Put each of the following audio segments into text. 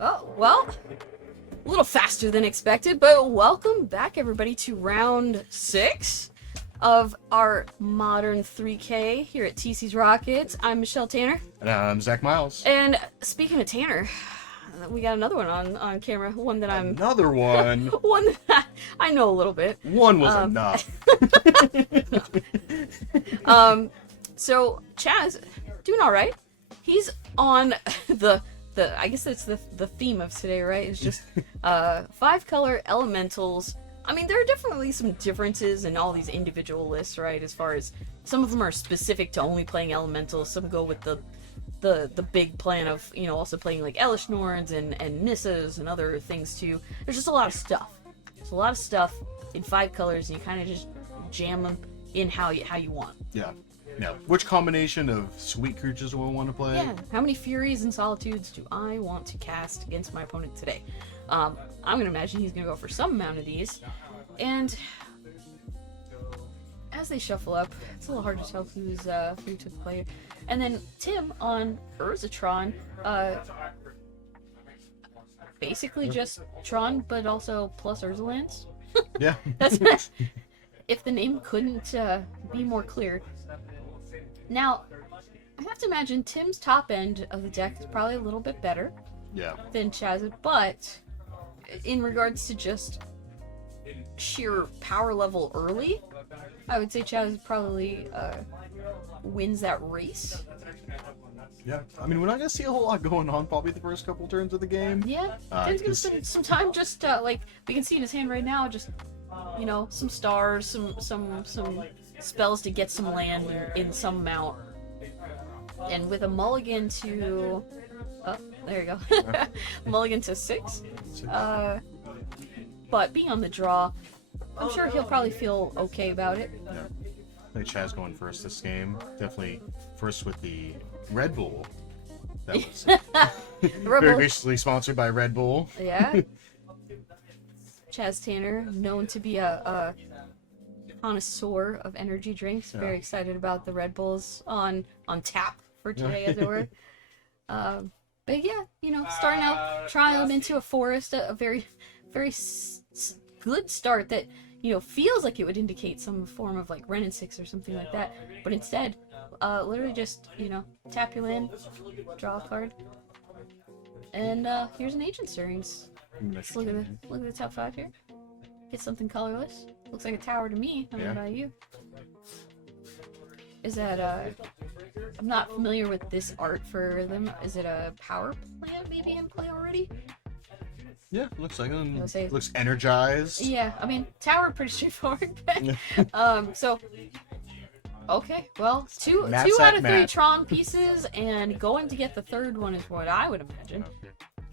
Oh, well, a little faster than expected, but welcome back, everybody, to round 6 of our modern 3K here at tcsrockets. I'm Michelle Tanner. And I'm Zach Miles. And speaking of Tanner, we got another one on camera. One that I'm... Another one? One that I know a little bit. One was enough. So, Chaz, doing alright. He's on the I guess that's the theme of today, right? It's just 5-color elementals. I mean, there are definitely some differences in all these individual lists, right? As far as some of them are specific to only playing elementals, some go with the big plan of, you know, also playing like Elish Norns and Nissas and other things too. There's just a lot of stuff. There's a lot of stuff in 5 colors, and you kind of just jam them in how you want. Yeah. Now, which combination of sweet creatures do I want to play? Yeah. How many Furies and Solitudes do I want to cast against my opponent today? I'm going to imagine he's going to go for some amount of these. And as they shuffle up, it's a little hard to tell who took the player. And then Tim on Urzatron, basically just Tron, but also plus Urzalands. Yeah. That's if the name couldn't be more clear. Now, I have to imagine Tim's top end of the deck is probably a little bit better than Chaz's, but in regards to just sheer power level early, I would say Chaz probably wins that race. Yeah, I mean, we're not going to see a whole lot going on probably the first couple turns of the game. Yeah, Tim's going to spend some time just, like, we can see in his hand right now, just, you know, some stars, some spells to get some land in some amount. And with a mulligan to... Oh, there you go. Mulligan to 6. But being on the draw, I'm sure he'll probably feel okay about it. Yeah. I think Chaz going first this game. Definitely first with the Red Bull. That was very graciously sponsored by Red Bull. Yeah. Chaz Tanner, known to be a connoisseur of energy drinks. Yeah. Very excited about the Red Bulls on tap for today, as it were. But yeah, you know, starting out, trying them into a forest, a very, very good start that, you know, feels like it would indicate some form of like Wrenn and 6 or something like that. But instead, literally just, you know, tap your land, draw a card, and here's an Ancient Stirrings. Let's look at the top 5 here. Get something colorless. Looks like a tower to me. I don't know about you. Is that I'm not familiar with this art for them. Is it a power plant maybe in play already? Yeah, looks like it. Looks energized. Yeah, I mean, tower pretty straightforward. So okay, well, two out of 3 Tron pieces, and going to get the third one is what I would imagine.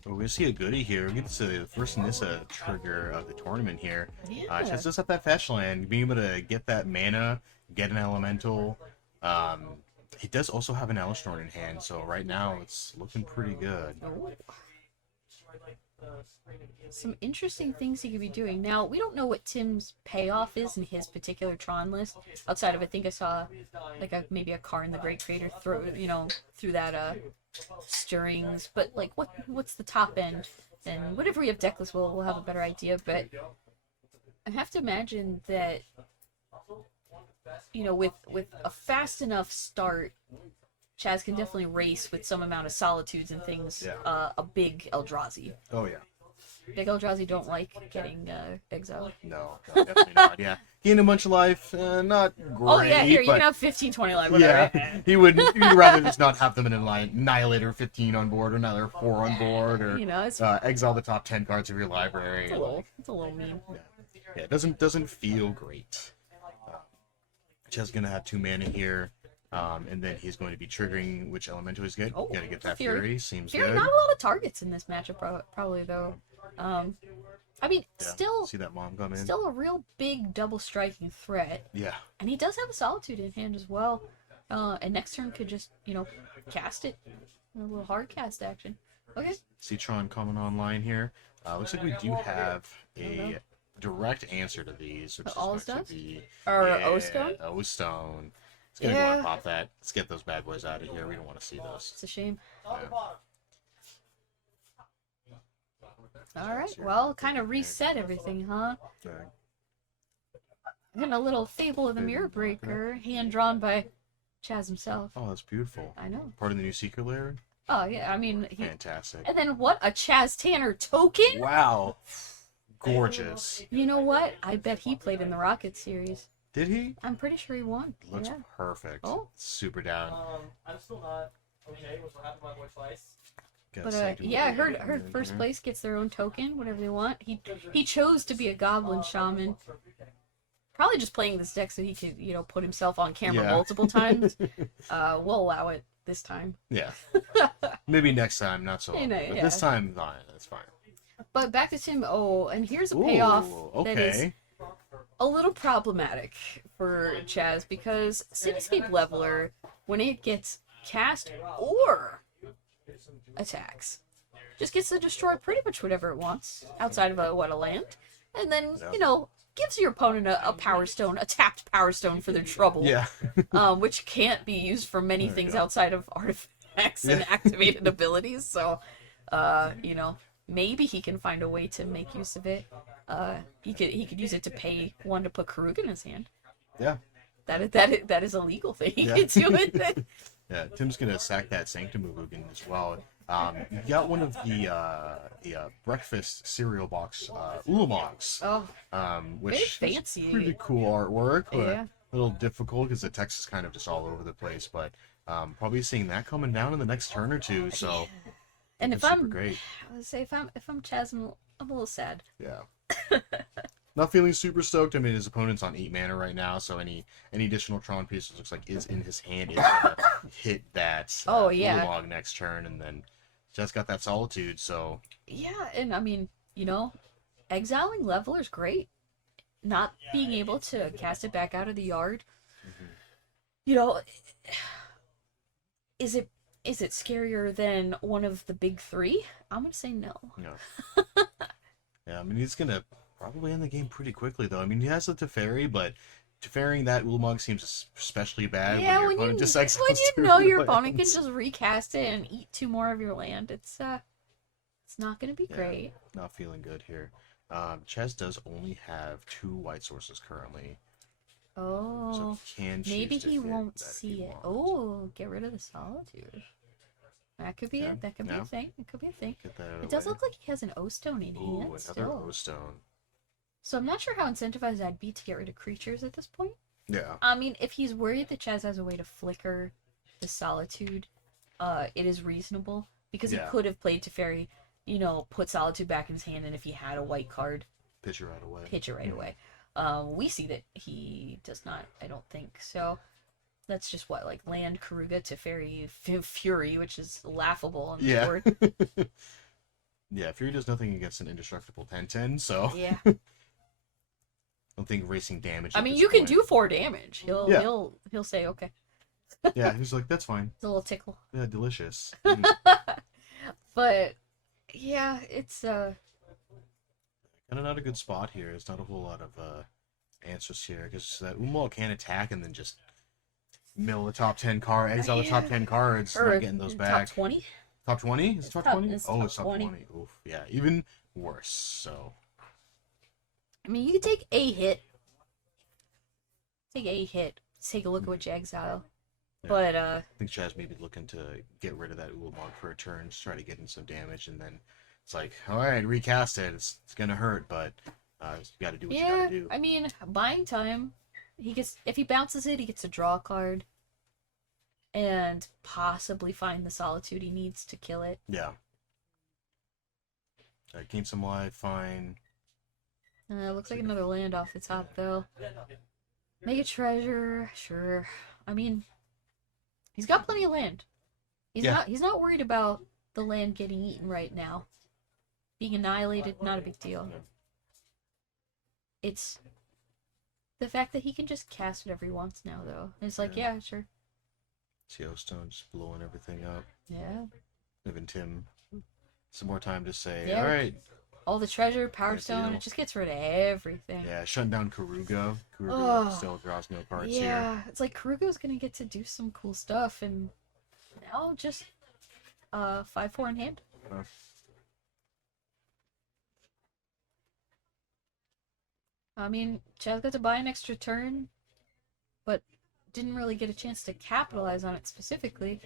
We're going to see a goodie here. We get to see the first Nissa trigger of the tournament here. Yeah. Just up that fetch land, being able to get that mana, get an elemental. He does also have an Elish Norn in hand, so right now it's looking pretty good. Oh. Some interesting things he could be doing. Now, we don't know what Tim's payoff is in his particular Tron list. Outside of, I think I saw like maybe a car in the Great Creator through that stirrings. But like, what's the top end? And whatever we have decklist, we'll have a better idea. But I have to imagine that, you know, with a fast enough start, Chaz can definitely race with some amount of solitudes and things. Yeah. A big Eldrazi. Oh yeah. Big Eldrazi don't like getting exiled. No, definitely not. Yeah, gain a bunch of life, not great. Oh yeah, here, you can have 15, 20 life, whatever. Yeah, he'd rather just not have them in Annihilator 15 on board, or Annihilator 4 on board, or you know, it's, exile the top 10 cards of your library. It's a little mean. Yeah, it doesn't feel great. Chaz gonna have 2 mana here. And then he's going to be triggering which elemental he's good. Gotta get that Fury. Seems Fury, good. not a lot of targets in this matchup, probably though. I mean, still see that mom come in. Still a real big double striking threat. Yeah. And he does have a Solitude in hand as well. And next turn could just, you know, cast it. A little hard cast action. Okay. See Tron coming online here. Looks like we do have a direct answer to these, which is going to be O-Stone? O-Stone. It's gonna go Yeah. and pop that. Let's get those bad boys out of here. We don't want to see those. It's a shame. Yeah. All right. Well, kind of reset everything, huh? Okay. And a little Fable of the Mirror Breaker, hand drawn by Chaz himself. Oh, that's beautiful. I know. Part of the new secret layer. Oh yeah, I mean, Fantastic. And then what? A Chaz Tanner token? Wow. Gorgeous. You know what? I bet he played in the Rocket series. Did he? I'm pretty sure he won. Looks Yeah. perfect. Oh. Super down. I'm still not okay with what happened to my boy Twice. But yeah, I heard first place gets their own token, whatever they want. He chose to be a Goblin Shaman. Probably just playing this deck so he could, put himself on camera multiple times. We'll allow it this time. Yeah. Maybe next time, not so long. But Yeah. this time, fine. That's fine. But back to Tim. Oh, and here's a payoff that is okay. a little problematic for Chaz because Cityscape Leveler, when it gets cast or attacks, just gets to destroy pretty much whatever it wants outside of a land, and then gives your opponent a power stone, a tapped power stone for their trouble. Yeah. Which can't be used for many There we things go. outside of artifacts and activated abilities. So, maybe he can find a way to make use of it. He could use it to pay one to put Karuk in his hand. Yeah. That is a legal thing. He Yeah. could do it. Yeah, Tim's gonna sack that Sanctum Murugan as well. You got one of the breakfast cereal box Ulamogs, Oh, which very is fancy. pretty cool artwork, but Yeah. a little difficult because the text is kind of just all over the place. But probably seeing that coming down in the next turn or two. So and if that's super I'm, great. I would say if I'm Chaz, I'm a little sad. Yeah. Not feeling super stoked. I mean, his opponent's on 8 mana right now, so any additional Tron pieces looks like is in his hand is gonna hit that Yeah. Ulamog next turn, and then just got that Solitude. So Yeah, and I mean, exiling Leveler's great. Not being able to cast it back out of the yard. Is it scarier than one of the big three? I'm gonna say no. Yeah, I mean he's gonna probably end the game pretty quickly though. I mean he has the Teferi, but Teferiing that Ulamog seems especially bad Yeah, when your when opponent you just exiles when you two know your opponent can lands. just recast it and eat 2 more of your land, it's not gonna be Yeah. great. Not feeling good here. Chaz does only have 2 white sources currently, so Oh, he can choose maybe to he hit won't that if see he it. wants. Oh, get rid of the Solitude. That could be Yeah, it. That could be yeah. a thing. It could be a thing. Get that out of It the does way. look like he has an O-Stone in Ooh, hand another still. O-Stone. So I'm not sure how incentivized I'd be to get rid of creatures at this point. Yeah. I mean, if he's worried that Chaz has a way to flicker the Solitude, it is reasonable. Because Yeah. he could have played Teferi, put Solitude back in his hand, and if he had a white card, Pitch it right away. pitch it right away. We see that he does not, I don't think. So that's just like land Karuga Teferi Fury, which is laughable on the Yeah. board. Yeah, Fury does nothing against an indestructible 10/10, so Yeah. I don't think racing damage. I at mean, this you can point. do 4 damage. Yeah. He'll say okay. Yeah, he's like, that's fine. It's a little tickle. Yeah, delicious. But yeah, it's Kind of not a good spot here. There's not a whole lot of answers here because that Umal can attack and then just mill the top 10 card, exile the top 10 cards, or not getting those top back. 20. Top 20? Is it top top- 20? it's Oh, top it's top 20. 20. Oof. Yeah, even worse. So I mean, you can take a hit. Take a look at what you exile. Yeah. But I think Chaz may be looking to get rid of that Ulamog for a turn, just try to get in some damage, and then it's like, all right, recast it. It's gonna hurt, but you got to do what you yeah, got to do. I mean, buying time. If he bounces it, he gets to draw a card, and possibly find the Solitude he needs to kill it. Yeah. Gain some life, fine. Looks like another land off the top though. Make a treasure, sure. I mean, he's got plenty of land. He's not worried about the land getting eaten right now. Being annihilated, not a big deal. It's the fact that he can just cast it every once now, though. It's like, yeah, sure. CO Stone just blowing everything up. Yeah. Giving Tim some more time to say, Yeah. all right, All the treasure, Power Good Stone, deal. it just gets rid of everything. Yeah, shutting down Karuga. Karuga Oh, still draws no cards here. Yeah, it's like Karugo's gonna get to do some cool stuff, and now just 5/4 in hand. Uh, I mean, Chaz got to buy an extra turn, but didn't really get a chance to capitalize on it specifically.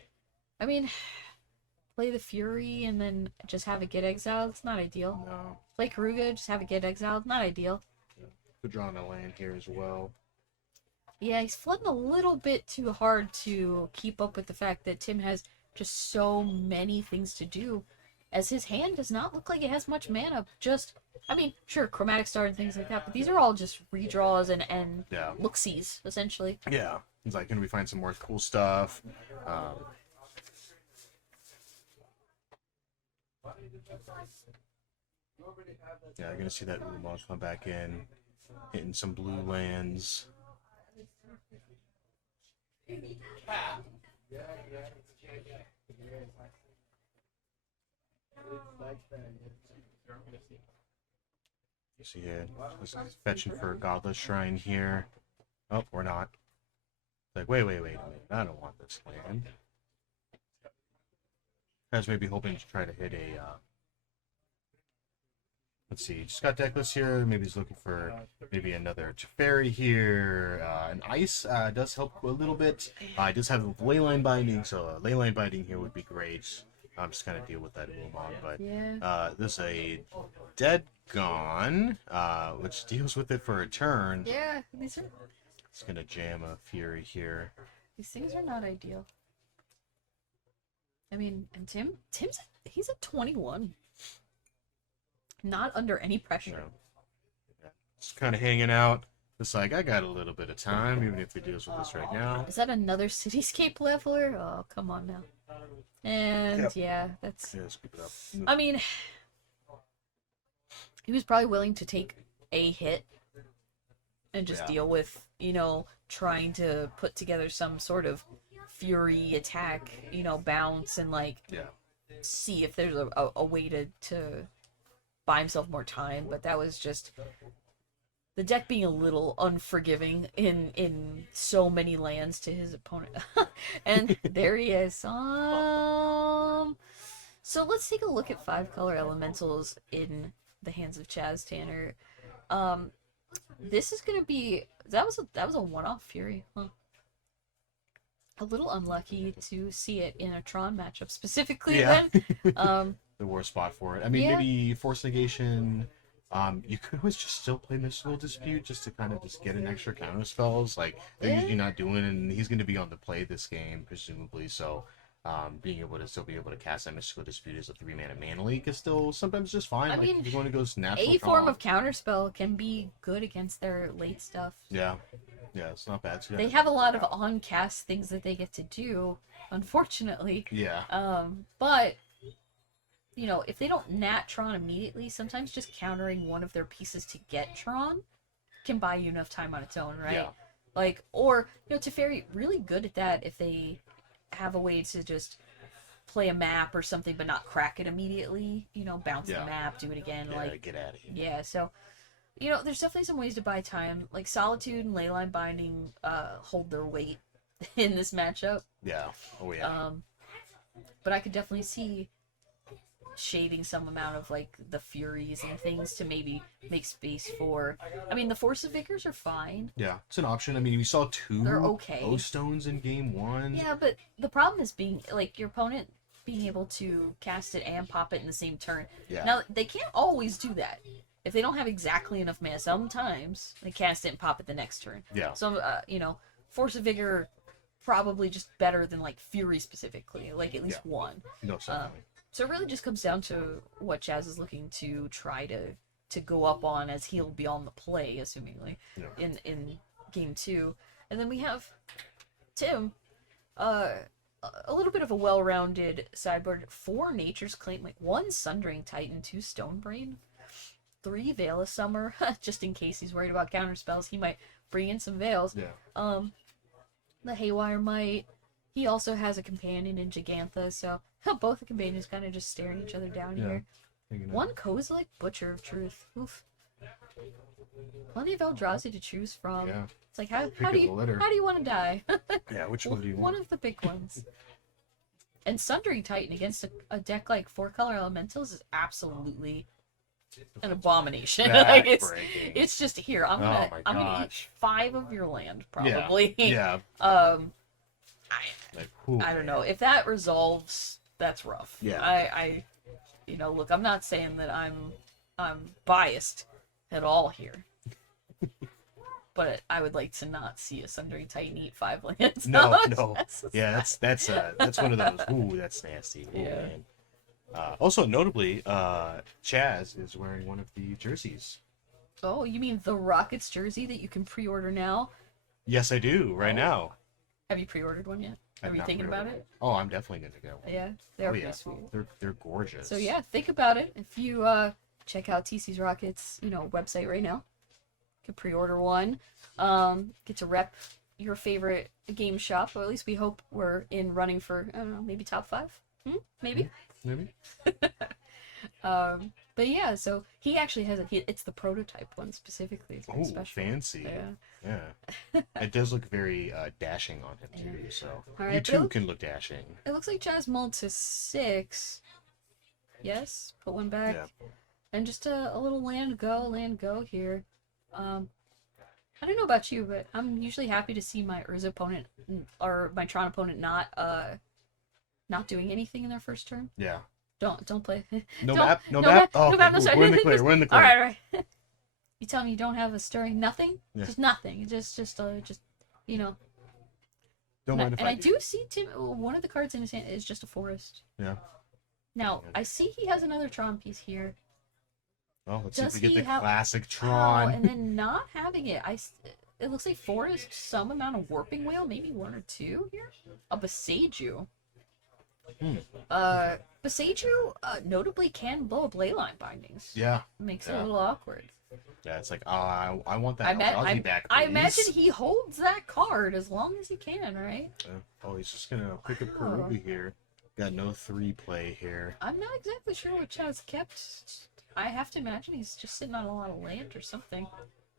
I mean, play the Fury and then just have it get exiled. It's not ideal. no. Play Karuga, just have it get exiled. Not ideal. Could draw on a land here as well. Yeah, he's flooding a little bit too hard to keep up with the fact that Tim has just so many things to do, as his hand does not look like it has much mana. Just, I mean, sure, Chromatic Star and things like that, but these are all just redraws and Yeah. look-sees, essentially. Yeah. He's like, can we find some more cool stuff? Yeah, you're gonna see that Ulamog come back in, hitting some blue lands. You see it, just fetching for a Godless Shrine here. Oh, we're not. Like, wait a minute, I don't want this land. I was maybe hoping to try to hit a, let's see, just got deckless here, maybe he's looking for maybe another Teferi here, an Ice does help a little bit. It does have Leyline Binding, so Leyline Binding here would be great. I'm just kind of deal with that Ulamog, but Yeah. there's a Dead Gone, which deals with it for a turn. Yeah, It's gonna jam a Fury here. these things are not ideal. I mean, and he's a 21. Not under any pressure. No. Just kind of hanging out. Just like, I got a little bit of time, even if he deals with this right now. Is that another Cityscape leveler? Oh, come on now. And Yep. yeah, that's. Yeah, scoop it up. I mean, he was probably willing to take a hit and just Yeah. deal with, trying to put together some sort of Fury attack, bounce and like Yeah. see if there's a way to buy himself more time. But that was just the deck being a little unforgiving in so many lands to his opponent. And there he is. So let's take a look at 5-color elementals in the hands of Chaz Tanner. This is gonna be that was a one-off Fury, huh? A little unlucky to see it in a Tron matchup specifically. Yeah. Then, The worst spot for it. I mean, Yeah. maybe Force Negation. You could always just still play Mystical Dispute just to kind of just get an extra counter spells. Like, they're Yeah. usually not doing, and he's going to be on the play this game, presumably. So, being able to still be able to cast that Mystical Dispute as a 3-mana mana leak is still sometimes just fine. I like, mean, if you want to go natural a form comp. of counterspell can be good against their late stuff. Yeah. Yeah, it's not bad. So They have a lot of on-cast things that they get to do, unfortunately. Yeah. But if they don't nat Tron immediately, sometimes just countering one of their pieces to get Tron can buy you enough time on its own, right? Yeah. Like, or Teferi really good at that if they have a way to just play a map or something, but not crack it immediately. Bounce Yeah. the map, do it again, Yeah, like. get out of here. Yeah, so there's definitely some ways to buy time. Like Solitude and Leyline Binding hold their weight in this matchup. Yeah. Oh, yeah. But I could definitely see shading some amount of like the Furies and things to maybe make space for. I mean, the Force of Vigors are fine. Yeah, it's an option. I mean, we saw 2 They're okay. O-Stones in game 1. Yeah, but the problem is being like your opponent being able to cast it and pop it in the same turn. Yeah. Now they can't always do that. If they don't have exactly enough mana, sometimes they cast it and pop it the next turn. Yeah. So, Force of Vigor probably just better than like Fury specifically, like at least one. No, certainly. So it really just comes down to what Chaz is looking to try to go up on as he'll be on the play, assumingly, Yeah. in game 2. And then we have Tim, a little bit of a well-rounded sideboard. 4 Nature's Claim, like 1 Sundering Titan, 2 Stonebrain, 3 Veil of Summer, just in case he's worried about counter spells. He might bring in some Veils. Yeah. The Haywire Might. He also has a companion in Gigantha, so both the companions kind of just staring each other down Yeah. here. One Kozilek, Butcher of Truth. Oof. Plenty of Eldrazi to choose from. Yeah. It's like how Pick do of the litter. you want to die? Yeah, which one do you One want? of the big ones. And Sundering Titan against a deck like 4-color Elementals is absolutely an abomination. Like Backbreaking. it's just here. Oh my I'm gonna eat gosh. 5 of your land probably. Yeah. Like, I don't know if that resolves. That's rough. Yeah. I look. I'm not saying that I'm biased at all here. But I would like to not see a Sundering Titan eat 5 lands. No. That's Yeah, that's one of those. Ooh, that's nasty. Ooh, Yeah. man. Also, notably, Chaz is wearing one of the jerseys. Oh, you mean the Rockets jersey that you can pre-order now? Yes, I do. Right now. Have you pre-ordered one yet? Are I've you not thinking about pre-ordered it? Oh, I'm definitely gonna get one. Yeah, they're Oh pretty yeah, sweet. they're gorgeous. So yeah, think about it. If you check out TC's Rockets, website right now, you can pre-order one. Get to rep your favorite game shop, or at least we hope we're in running for, I don't know, maybe top 5? Maybe. Maybe. But yeah, so he actually has it's the prototype one specifically. It's very Oh, special. fancy. Yeah. Yeah. It does look very dashing on him too. So All you right, too Bill? can look dashing. It looks like Jazz mulled to 6. Yes, put one back. Yeah. And just a little land go here. I don't know about you, but I'm usually happy to see my Urza opponent or my Tron opponent not doing anything in their first turn. Yeah. Don't play. No Don't- map. No no map. map, Oh, no map, no, ooh, sorry. we're in the clear. We're in the clear. All right. You tell me you don't have a stirring, nothing, Yeah. just nothing, just you know. Don't mind if And I do. do see Tim. One of the cards in his hand is just a forest. Yeah. Now I see he has another Tron piece here. Oh, let's Does see if we he get the have- classic Oh, Tron. and then not having it, it looks like forest, some amount of warping whale, maybe 1 or 2 here. A Beseiju. Beseiju notably can blow up leyline bindings. Yeah. Makes it Yeah. a little awkward. Yeah, it's like, oh, I want that I Eldrazi back, I please. imagine he holds that card as long as he can, right? Oh, he's just gonna pick up Karubi here. Got no 3 play here. I'm not exactly sure what Chad's kept. I have to imagine he's just sitting on a lot of land or something.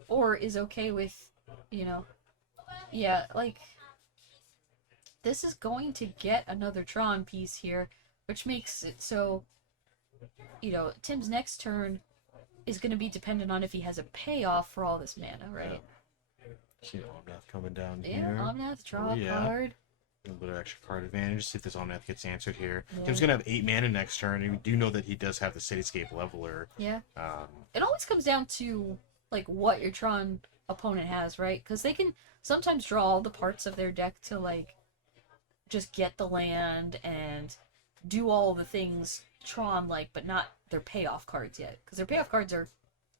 Or is okay with, yeah, like, this is going to get another Tron piece here, which makes it so, Tim's next turn is going to be dependent on if he has a payoff for all this mana, right? See Omnath coming down Yeah, here. Omnath, draw a yeah. card. A little bit of extra card advantage. See if this Omnath gets answered here. Yeah. Tim's gonna have 8 mana next turn, and we do know that he does have the Cityscape Leveler. Yeah. It always comes down to, like, what your Tron opponent has, right? Because they can sometimes draw all the parts of their deck to, like, just get the land and do all the things Tron like, but not their payoff cards yet. Because their payoff cards are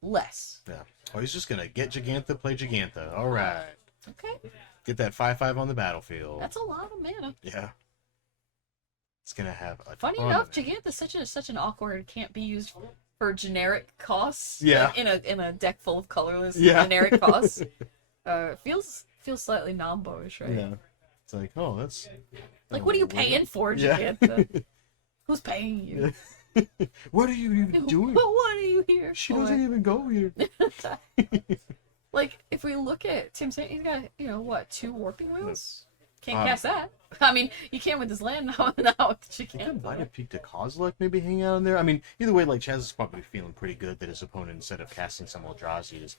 less. Yeah. Oh, he's just gonna get Gigantha, play Gigantha. All right. Okay. Get that 5/5 on the battlefield. That's a lot of mana. Yeah. It's gonna have a Funny ton enough, of it. Gigantha's such an awkward, can't be used for generic costs. Yeah. Like, in a deck full of colorless Yeah. generic costs. Feels slightly non-boish, right? Yeah. It's like, oh, that's Like, what are you paying for, Yeah. Gigantha? Who's paying you? What are you even doing? What are you here She for? doesn't even go here. Like, if we look at Tim Saint, he's got, what, 2 warping wheels? Can't Um, cast that. I mean, you can with his land now with I Gigantha. might have peeked a Kozilek maybe hanging out in there. I mean, either way, like, Chaz is probably feeling pretty good that his opponent, instead of casting some Eldrazi, is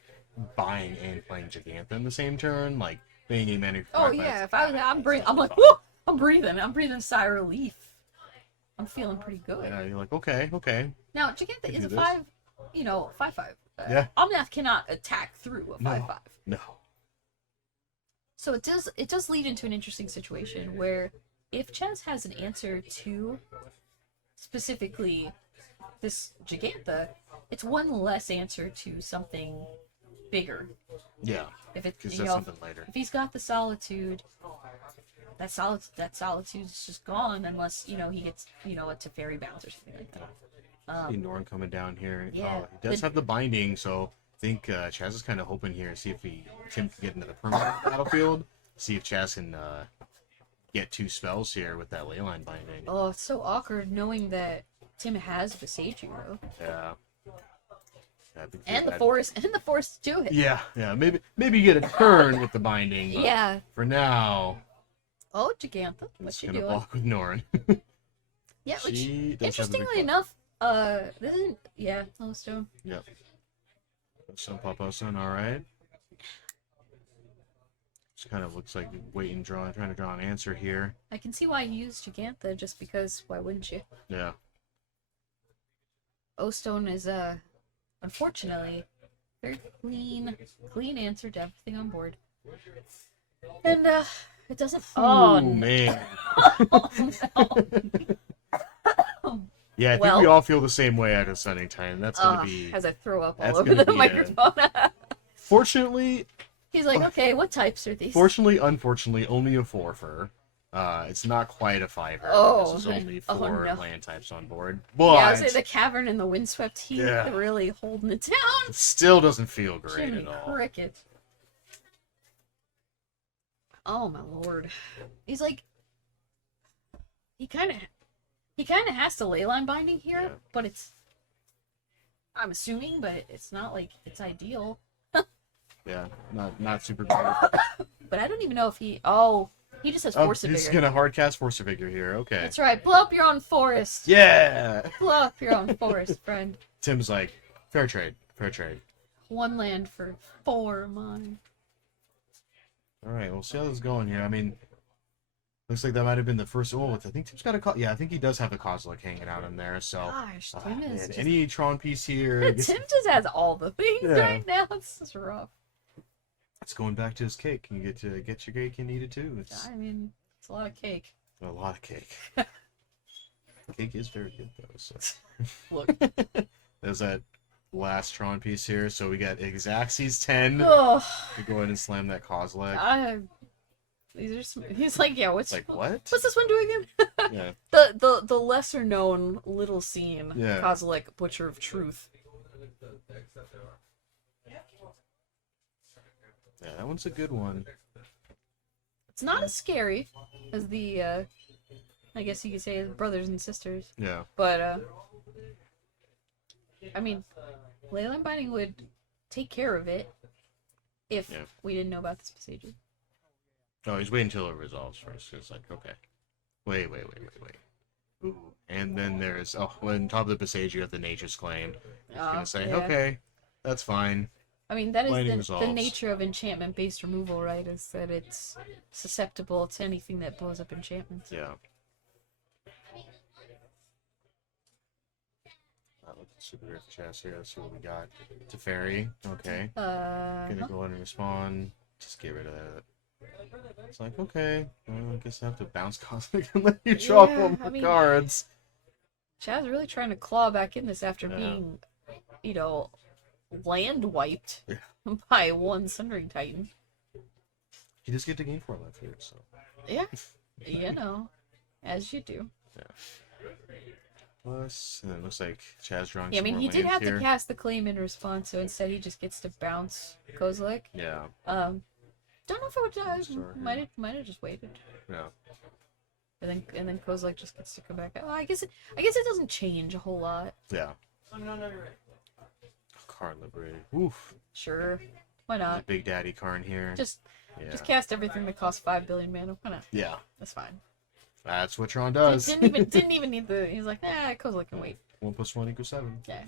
buying and playing Gigantha in the same turn, like, paying a mana. Oh yeah, if I'm like, whoo! I'm breathing a sigh of relief. I'm feeling pretty good. Yeah, you're like, okay. Now, Gigantha Can is do a this. 5/5. Yeah. Omnath cannot attack through a 5/5. No. So it does lead into an interesting situation where if Chaz has an answer to specifically this Gigantha, it's one less answer to something bigger. Yeah. If it Because that's something later. if he's got the Solitude, that Solitude's just gone unless he gets a Teferi bounce or something like that. See Norn coming down here. yeah. Oh, he does have the binding, so I think Chaz is kind of hoping here, see if Tim can get into the permanent battlefield. See if Chaz can get 2 spells here with that leyline binding. Oh, it's so awkward knowing that Tim has Beseiju though. Yeah. Yeah, And the forest to it. Yeah, yeah. Maybe get a turn with the binding. But Yeah. For now, Oh, Gigantha, what it's you gonna doing? block with Norn. Yeah, which She does have the big interestingly block. enough, this isn't. Yeah, Yellowstone. Yep. Some Paposon, all right. Just kind of looks like trying to draw an answer here. I can see why you used Gigantha, just because. Why wouldn't you? Yeah. O-Stone is unfortunately very clean answer to everything on board. And it doesn't. Oh man. Oh, no. Yeah, I think we all feel the same way out of Sending Titan. That's gonna be as I throw up all that's over gonna the be microphone. Fortunately, He's like, okay, what types are these? fortunately, unfortunately, only a 4-fer. It's not quite a 5-fer. Oh, This is only 4 no. land types on board. But Yeah, I would say the cavern and the windswept heat Yeah. are really holding it down. it still doesn't feel great Jiminy at all. cricket. Oh my lord. He's like, he kind of has to leyline binding here, Yeah. but I'm assuming, but it's not like it's ideal. Yeah, not super great. But I don't even know if he just has Force of He's Vigor. gonna hardcast Force of Vigor here. Okay. That's right. Blow up your own forest. Yeah. Blow up your own forest, friend. Tim's like, fair trade, fair trade. One land for 4 mine. All right, we'll see how this is going here. I mean, looks like that might have been the first. Oh, I think Tim's got a. Yeah, I think he does have a Kozilek hanging out in there. So, Gosh, Tim is man, just... any Tron piece here. Tim just has all the things Yeah. right now. It's just rough. It's going back to his cake. You get to get your cake you need it too. It's I mean, it's a lot of cake. a lot of cake. Cake is very good though. So Look. there's that last Tron piece here. So we got Xaxes 10. Oh, We go ahead and slam that Kozilek. these are some... He's like, yeah, what's Like what? what's this one doing again? Yeah. The lesser known little scene. Yeah. Kozilek, Butcher of Truth. Yeah, that one's a good one. It's not as scary as the I guess you could say brothers and sisters. Yeah. But I mean, leyline binding would take care of it if we didn't know about this procedure. Oh, he's waiting until it resolves first. It's like, okay. Wait. Ooh. And then there's, on top of the Besage, you have the Nature's Claim. He's going to say, yeah. okay, that's fine. I mean, that Binding is the resolves. nature of enchantment-based removal, right? Is that it's susceptible to anything that blows up enchantments. Yeah. Let's super great chest here. Let's see what we got. Teferi. Okay. Gonna go ahead and respond. Just get rid of that. It's like, okay. Well, I guess I have to bounce Cosmic and let you draw Yeah, one more cards. Chad's really trying to claw back in this after Yeah. being, land wiped by one Sundering Titan. He does get to gain 4 life here, so. Yeah, as you do. Yeah. Plus, and it looks like Chad's drawing Yeah, I some mean, more he did lands have here. to cast the claim in response, so instead he just gets to bounce Kozilek. Yeah. Don't know if it would Store might have just waited. Yeah. And then Kozilek just gets to come back. Oh, I guess it doesn't change a whole lot. Yeah. Let me know whenever you're ready. Card liberated. Oof. Sure. Why not? Big Daddy Karn here. Just yeah. just cast everything that costs 5 billion mana. Why not? Yeah. That's fine. That's what Tron does. Didn't even need the. He's like, Kozilek can wait. 1 + 1 = 7. Yeah.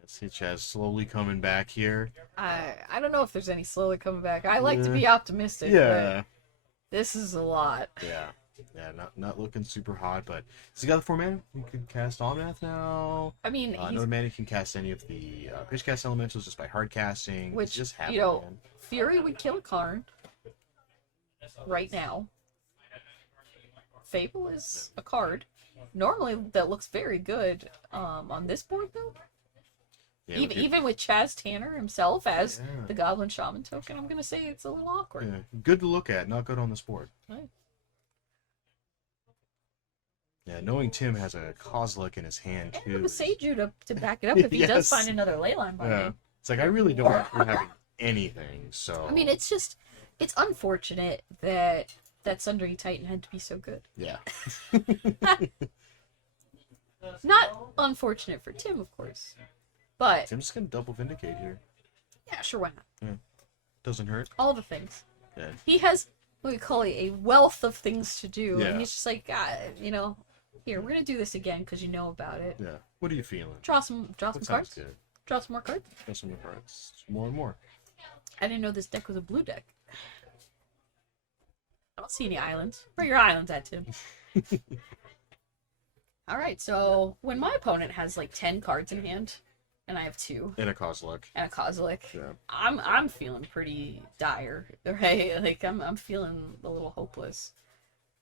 Let's see Chaz slowly coming back here. I don't know if there's any slowly coming back. I like to be optimistic. Yeah. But this is a lot. Yeah. Yeah, not looking super hot, but does he got the 4 mana? He can cast Almath now. I mean, Another mana, he can cast any of the pitch cast elementals just by hard casting. which just happen, you know, man. Fury would kill a Karn right now. Fable is a card. Normally, that looks very good. On this board though, Yeah, even with Chaz Tanner himself as Yeah. the Goblin Shaman token, I'm gonna say it's a little awkward. Yeah, good to look at, not good on this board. Right. Yeah, knowing Tim has a Kozilek in his hand And too. the Seiju to back it up if he does Yes. find another leyline binding. Yeah, it's like I really don't remember having anything. So I mean, it's unfortunate that Sundering Titan had to be so good. yeah, Not unfortunate for Tim, of course. But, Tim's just gonna double vindicate here. yeah, sure, why not? Doesn't hurt. All the things. Yeah. He has, what we call a wealth of things to do. Yeah. And he's just like, you know, here, we're going to do this again because you know about it. Yeah. What are you feeling? Draw some That sounds cards. good. Draw some more cards. Draw some more cards. More and more. I didn't know this deck was a blue deck. I don't see any islands. Where are your islands at, Tim? Alright, so when my opponent has like 10 cards in hand, and I have 2, And a Kozilek. and a Kozilek, Yeah. I'm feeling pretty dire, right? Like I'm feeling a little hopeless.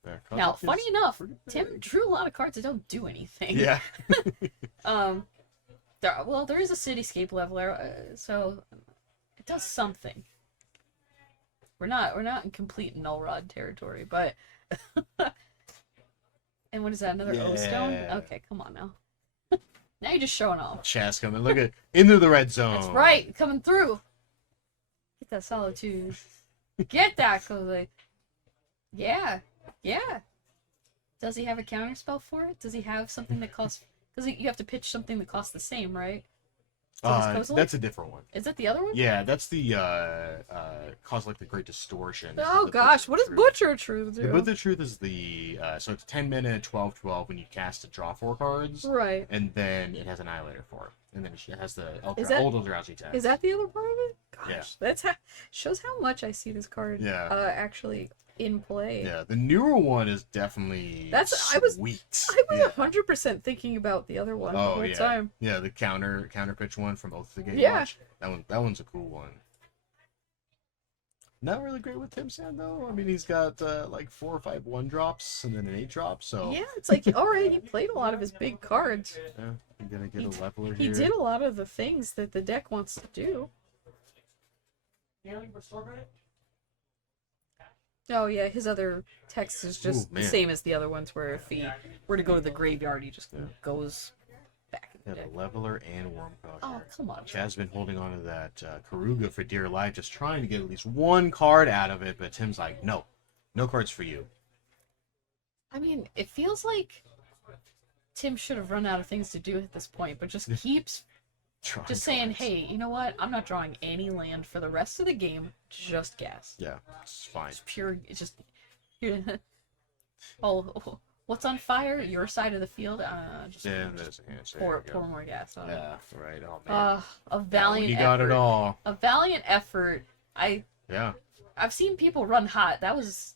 Yeah, Now, Kozilek funny is enough, pretty Tim big. drew a lot of cards that don't do anything. Yeah. There is a cityscape leveler, so it does something. We're not in complete null rod territory, but and what is that? Another O stone? Yeah. Okay, come on now. Now you're just showing off. Chaz coming. Look at into the red zone. That's right, coming through. Get that solitude. Get that, Kozilek. Yeah. Does he have a counter spell for it? Does he have something that costs? Because you have to pitch something that costs the same, right? So does Kozilek? That's a different one. Is that the other one? Yeah, that's the Kozilek the Great Distortion. This is Oh the gosh, Butcher what does Truth. Butcher Truth The do? Butcher Truth is the so it's 10-minute 12/12 when you cast to draw 4 cards, Right. and then it has Annihilator for it, and then it has the Is that- old Eldrazi tag. Is that the other part of it? Gosh, Yeah. that's shows how much I see this card. Yeah. Actually in play. Yeah, the newer one is definitely I was sweet. 100% thinking about the other one the whole time. Yeah, the counter pitch one from Oath of the Gatewatch. Yeah. That one's a cool one. Not really great with Tim Sand though. I mean, he's got like 4 or 5 1-drops and then an 8-drop. So Yeah, it's like alright, he played a lot of his big cards. yeah, you're gonna get a leveler He here. did a lot of the things that the deck wants to do. Healing restore credit? Oh yeah, his other text is just Ooh, the man. same as the other ones, where if he were to go to the graveyard, he just goes back in the Got deck. a leveler and Wormcog. Oh, come on. Chad's been holding on to that Karuga for dear life, just trying to get at least 1 card out of it, but Tim's like, no cards for you. I mean, it feels like Tim should have run out of things to do at this point, but just keeps Trying just saying, cards. hey, you know what? I'm not drawing any land for the rest of the game. Just gas. Yeah, it's fine. It's pure. It's just. Oh, what's on fire? Your side of the field. Just Yeah, there's an answer. pour There you go. more gas on it. Yeah, right. Oh man. A valiant. You got effort. it all. A valiant effort. Yeah. I've seen people run hot.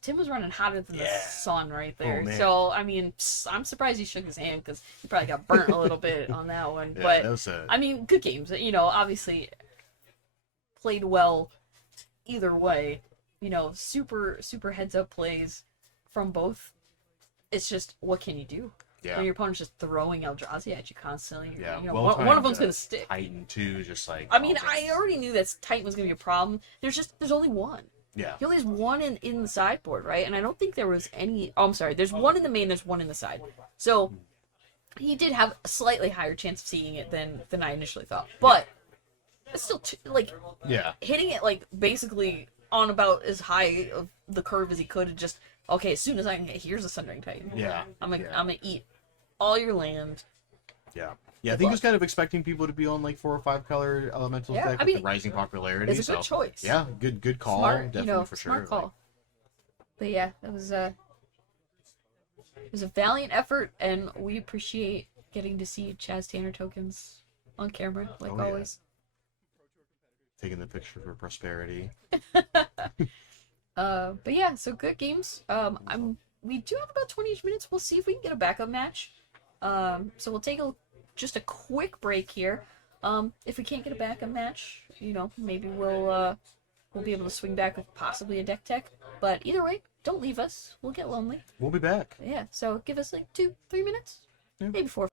Tim was running hotter than the Yeah. sun right there. man. So I mean, I'm surprised he shook his hand because he probably got burnt a little bit on that one. Yeah, But that was a I mean, good games. You know, obviously played well either way. You know, super heads up plays from both. It's just, what can you do? yeah. When your opponent's just throwing Eldrazi at you constantly. Yeah, You know, well one of them's timed, gonna stick. Titan too, just like. I mean, oh, I already knew that Titan was gonna be a problem. There's only one. Yeah. He only has one in the sideboard, right? And I don't think there was any. Oh, I'm sorry. There's one in the main. There's one in the side. So he did have a slightly higher chance of seeing it than I initially thought. But it's still like Yeah. hitting it like basically on about as high of the curve as he could. And just okay. As soon as I can get here's a Sundering Titan. Yeah. I'm gonna eat all your land. Yeah. Yeah, I think he was kind of expecting people to be on like 4 or 5 color elementals Yeah, deck I with mean, the rising popularity. It's a good so, choice. Yeah, good call. Smart, Definitely for sure. smart call. But yeah, it was a valiant effort, and we appreciate getting to see Chaz Tanner tokens on camera, like Oh, yeah. always. Taking the picture for prosperity. But yeah, so good games. We do have about 20 minutes. We'll see if we can get a backup match. So we'll take just a quick break here. If we can't get a backup match, you know, maybe we'll be able to swing back with possibly a deck tech. But either way, don't leave us. We'll get lonely. We'll be back. Yeah, so give us like 2-3 minutes, Yeah. maybe 4.